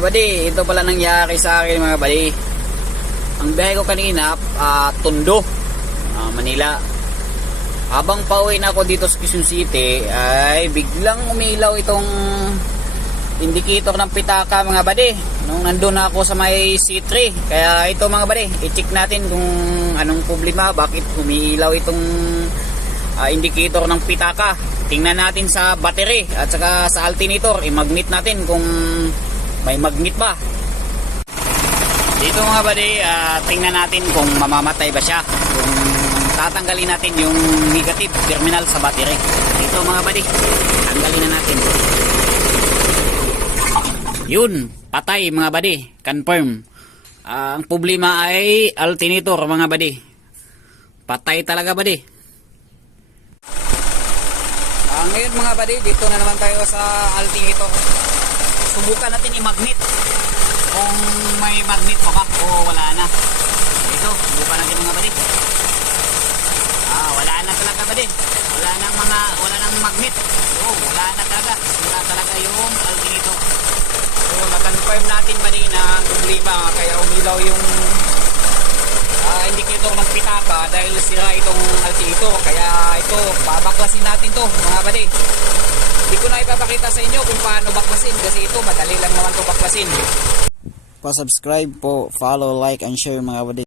Mga buddy, ito pala nangyari sa akin mga buddy. Ang biyahe ko kanina, Tondo, Manila. Habang pauwi na ako dito sa Quezon City, ay biglang umilaw itong indicator ng pitaka mga buddy. Nung nandun na ako sa may C3. Kaya ito mga buddy, i-check natin kung anong problema, bakit umiilaw itong indicator ng pitaka. Tingnan natin sa battery at saka sa alternator, i-magnet natin kung may magnet ba. Dito mga buddy, tingnan natin kung mamamatay ba siya, kung tatanggalin natin yung negative terminal sa battery. Dito mga buddy, tanggalin na natin. Yun, patay mga buddy, confirm. Ang problema ay alternator mga buddy. Patay talaga buddy. Ngayon mga buddy, dito na naman tayo sa alternator. Subukan natin i-magnet kung may magnet pa ba o wala na. Ito, subukan natin mga buddy. Wala na talaga buddy. Wala nang magnet. Wala na talaga. Wala talaga yung alternator. So na-confirm natin buddy na problema kaya umilaw yung indicator ng pitaka dahil sira itong alternator. Kaya ito, babaklasin natin to mga buddy. Hindi ko na ipapakita sa inyo kung paano baklasin kasi ito madali lang naman to baklasin. Pa-subscribe po, follow, like, and share mga buddy.